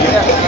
Yeah.